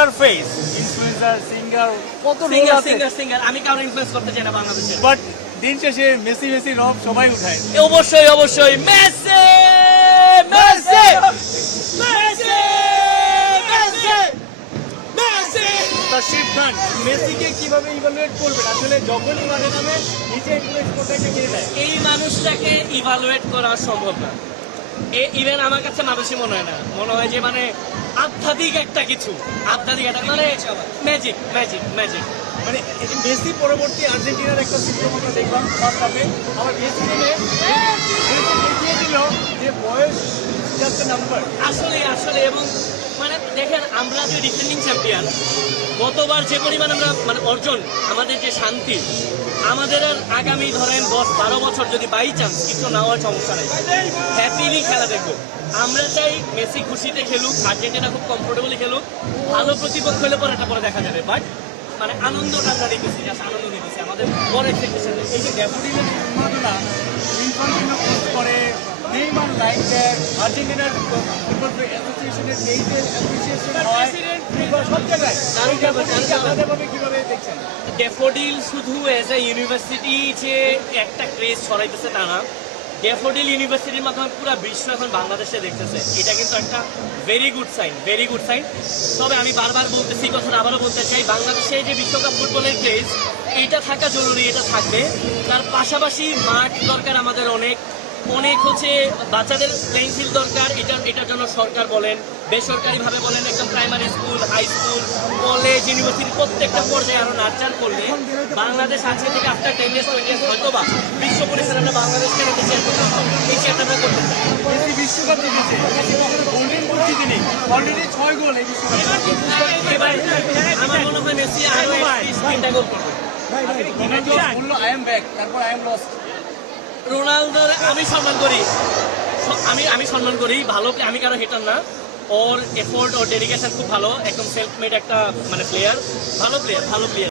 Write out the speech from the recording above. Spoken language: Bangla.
ফুটবলার ফেস, ইনফ্লুয়েন্সার, সিঙ্গার, কত রোল আছে। সিঙ্গার আমি কাউকে ইনফ্লুয়েন্স করতে চাই না বাংলাদেশে। বাট দিন শেষে মেসি মেসি রব সবাই উঠায়। অবশ্যই Messi Messi Messi Messi Messi. Tashrif Khan মেসিকে কিভাবে ইভালুয়েট করবেন? আসলে যখনই মাঠে নামে নিচে ইনফ্লুয়েন্স করতে একটা কিনে দেয়। এই মানুষটাকে ইভালুয়েট করা সম্ভব না। ইভেন আমার কাছে মানুষই মনে হয় না, মনে হয় যে মানে আধ্যাত্মিক একটা কিছু, আধ্যাত্মিক একটা মানে ম্যাজিক ম্যাজিক ম্যাজিক। মানে এই যে মেসি পরবর্তী আর্জেন্টিনার একটা সিস্টেম আমরা দেখলাম ফার্স্ট হাফে, আমার মেসি নিয়ে দেখিয়ে দিল যে বয়স জাস্ট নাম্বার। আসলে এবং মানে দেখেন আমরা যে ডিফেন্ডিং চ্যাম্পিয়ন, গতবার যে পরিমাণ আমরা মানে অর্জন, আমাদের যে শান্তি, আমাদের আর আগামী ধরেন 10-12 বছর যদি বাই চান্স কিছু না হওয়ার সমস্যা নেই, হ্যাপিলি খেলা দেখবো। আমরা চাই মেসি খুশিতে খেলুক, আর্জেন্টিনা খুব কমফোর্টেবলি খেলুক, ভালো প্রতিপক্ষ হলে পরে এটা পরে দেখা যাবে। বাট মানে আনন্দটা আমরা দেখেছি, জাস্ট আনন্দ দেখেছি, আমাদের বড় এক্সপেকটেশন। এই যে ড্যাফোডিলের উন্মাদনা ইনফ্যান্টিনো পোস্ট করে, নেইমার লাইক দ্যাট, আর্জেন্টিনার ফুটবল অ্যাসোসিয়েশনের পেজে অ্যাপ্রিসিয়েশন হয় সব জায়গায়। এই ড্যাফোডিলকে আলাদাভাবে কিভাবে দেখছেন? ড্যাফোডিল শুধু এজ এ ইউনিভার্সিটি যে একটা ক্রেজ ছড়াইতেছে তা না, ড্যাফোডিল ইউনিভার্সিটির মাধ্যমে পুরো বিশ্ব এখন বাংলাদেশে দেখতেছে, এটা কিন্তু একটা very good sign, very good sign. তবে আমি বারবার বলতেছি, কথা আবারও বলতে চাই, বাংলাদেশে যে বিশ্বকাপ ফুটবলের ক্রেজ এটা থাকা জরুরি, এটা থাকবে। তার পাশাপাশি মাঠ দরকার আমাদের অনেক অনেক হচ্ছে, বাচ্চাদের প্লেইং ফিল্ড দরকার। এটার জন্য সরকার বলেন, বেসরকারিভাবে বলেন, একদম primary school, high school, college, university প্রত্যেকটা পর্যায়ে আরও নার্চার করলে বাংলাদেশ আজকে থেকে আফটার 10 years 20 years হয়তো বা বিশ্ব পরিসরে আমরা বাংলাদেশকে এই চেষ্টাটা করতে চাই। মেসি বিশ্বকাপ জিতেছে, গোল্ডেন বুট জিতে নেই, অলরেডি 6 গোল এই বিশ্বকাপে। এবার আমার মনে হয় মেসি আরও 3টা গোল করবে। রোনালদো বলল আই এম ব্যাক, তারপর আই এম লস্ট। রোনালদোর আমি সম্মান করি, আমি সম্মান করি, ভালো, আমি কারো হেটার না। ওর এফোর্ট, ওর ডেডিকেশন খুব ভালো, একদম সেলফ মেড একটা মানে প্লেয়ার, ভালো প্লেয়ার।